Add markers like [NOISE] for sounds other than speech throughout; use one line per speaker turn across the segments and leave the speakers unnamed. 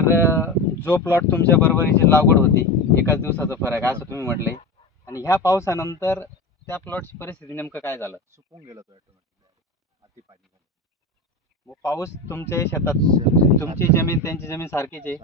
तर जो प्लॉट तुमच्या बरोबरीची लागवड होती एकाच दिवसाचा फरक आहे असं तुम्ही म्हटलंय. आणि ह्या पावसानंतर त्या प्लॉटची परिस्थिती नेमकं काय झालं?
सुकून गेला तो ऑटोमॅटिक अति पाणी झालं.
मग पाऊस तुमच्या शेतात तुमची जमीन त्यांची जमीन सारखीच आहे.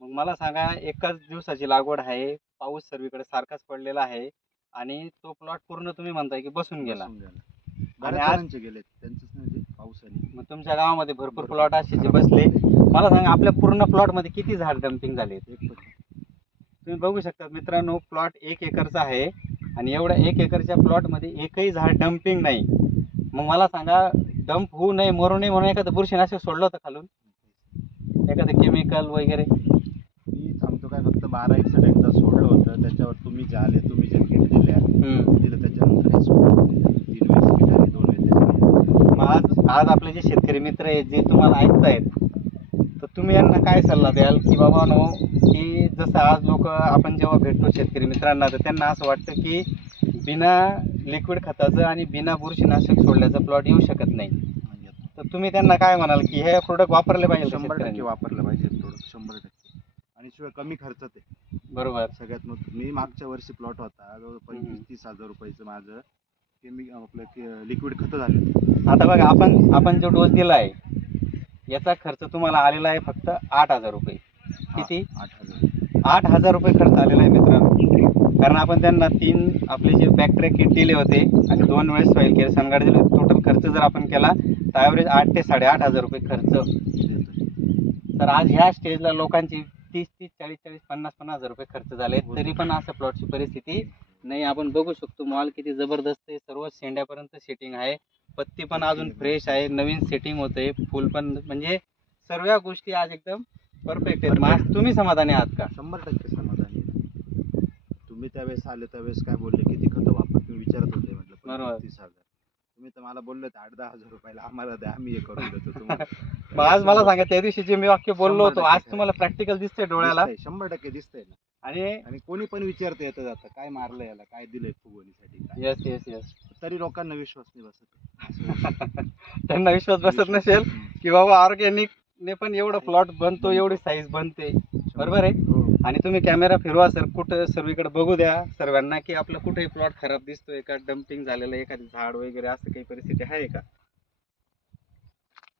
मग मला सांगा एकाच दिवसाची लागवड आहे पाऊस सर्वीकडे सारखाच पडलेला आहे आणि तो प्लॉट पूर्ण तुम्ही म्हणताय की बसून गेला. आणि आज-
जणांचे गेले त्यांचंच म्हणजे पावसाने.
मग तुमच्या गावामध्ये भरपूर प्लॉट असे जे बसले. मला सांगा आपल्या पूर्ण प्लॉटमध्ये किती झाड डम्पिंग झाले? तुम्ही बघू शकता मित्रांनो प्लॉट एक एकरचा आहे. आणि एवढ्या एक एकरच्या प्लॉटमध्ये एकही झाड डम्पिंग नाही. मग मला सांगा डंप होऊ नये मरू नये म्हणून एखादं बुरशीनाशक सोडलं होतं खालून? एखादं केमिकल वगैरे?
मी सांगतो काय फक्त बारा एकसठ एकदा सोडलं होतं. त्याच्यावर तुम्ही जे आले तुम्ही जे किट दिल्या
हम्म.
दिलं त्याच्यानंतर हे सोडलं. तीन वेळेस किट आली दोन वेळेस
मग आज आपले जे शेतकरी मित्र आहेत जे तुम्हाला ऐकतायत तर तुम्ही यांना काय सल्ला द्याल? की बाबा नो की जसं आज लोक आपण जेव्हा भेटतो शेतकरी मित्रांना तर त्यांना असं वाटतं की बिना लिक्विड खताचं आणि बिना बुरशीनाशक सोडल्याचं प्लॉट येऊ शकत नाही. तर तुम्ही त्यांना काय म्हणाल की हे प्रोडक्ट वापरले पाहिजे
शंभर टक्के? वापरलं पाहिजे प्रोडक्ट शंभर टक्के. आणि शिवाय कमी खर्चात आहे.
बरोबर.
सगळ्यात मोठं मी मागच्या वर्षी प्लॉट होता जवळ पंचवीस. तीस हजार रुपयाचं माझं केमी आपलं लिक्विड खतं झाले.
आता बघा आपण आपण जो डोस दिला आहे याचा खर्च तुम्हाला आलेला आहे फक्त आठ हजार रुपये.
हा,
किती?
आठ हजार
आठ हजार रुपये खर्च आलेला आहे मित्रांनो. कारण आपण त्यांना तीन आपले जे बॅक्टेरिया किट दिले होते आणि दोन वेळेस सॉईल केअर सनगाड दिले टोटल खर्च जर आपण केला तर ॲव्हरेज आठ ते साडेआठ हजार रुपये खर्च. तर आज ह्या स्टेजला लोकांची तीस तीस चाळीस चाळीस पन्नास पन्नास हजार रुपये खर्च झाले. तरी पण असं प्लॉटची परिस्थिती नाही आपण बघू शकतो मॉल किती जबरदस्त आहे. सर्व शेंड्यापर्यंत सेटिंग आहे. पत्ती पण अजून फ्रेश आहे. नवीन सेटिंग होते फुल पण म्हणजे सर्व गोष्टी आज एकदम परफेक्ट आहेत. आज तुम्ही समाधानी आहात का?
शंभर टक्के समाधानी आहे. तुम्ही त्यावेळेस आले त्यावेळेस काय बोलले किती खतं वापर तुम्ही विचारत होते म्हटलं
बरोबर.
तीस हजार. तुम्ही तर मला बोलले होते आठ दहा हजार रुपयाला आम्हाला द्या आम्ही हे करून देतो तुम्हाला. [LAUGHS]
मग आज मला सांगा त्या दिवशी जे मी वाक्य बोललो होतो आज
टक्के.
तुम्हाला प्रॅक्टिकल दिसतंय डोळ्याला.
दिसतंय, शंभर टक्के दिसतंय ना.
आणि
आणि कोणी पण विचारतं येतं जातं. काय मारलं याला? काय दिलंय फुगवणीसाठी? काय?
येस येस येस
तरी लोकांना विश्वास नाही बसत. [LAUGHS]
त्यांना विश्वास बसत नसेल की बाबा ऑर्गॅनिक ने पण एवढं प्लॉट बनतो एवढी साईज बनते. बरोबर आहे?
हो.
आणि तुम्ही कॅमेरा फिरवा सर कुठं सर्वीकडे बघू द्या. सर्वांना की आपलं कुठेही प्लॉट खराब दिसतोय का? डम्पिंग झालेलं आहे एखादी झाड वगैरे असं काही परिस्थिती आहे का?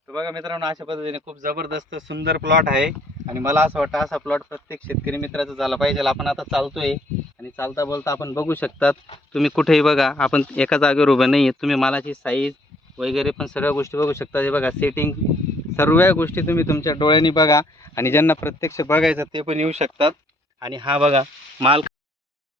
तर बघा मित्रांनो अशा पद्धतीने खूप जबरदस्त सुंदर प्लॉट आहे. आणि मला असं वाटतं असा प्लॉट प्रत्येक शेतकरी मित्राचा झाला पाहिजे. आपण आता चालतोय आणि चालता बोलता आपण बघू शकतात. तुम्ही कुठेही बघा आपण एका जागेवर उभं नाही आहेत तुम्ही मालाची साईज वगैरे पण सर्व गोष्टी बघू शकता. हे बघा सेटिंग सर्व गोष्टी तुम्ही तुमच्या डोळ्यांनी बघा आणि ज्यांना प्रत्यक्ष बघायचं ते पण येऊ शकतात. आणि हा बघा माल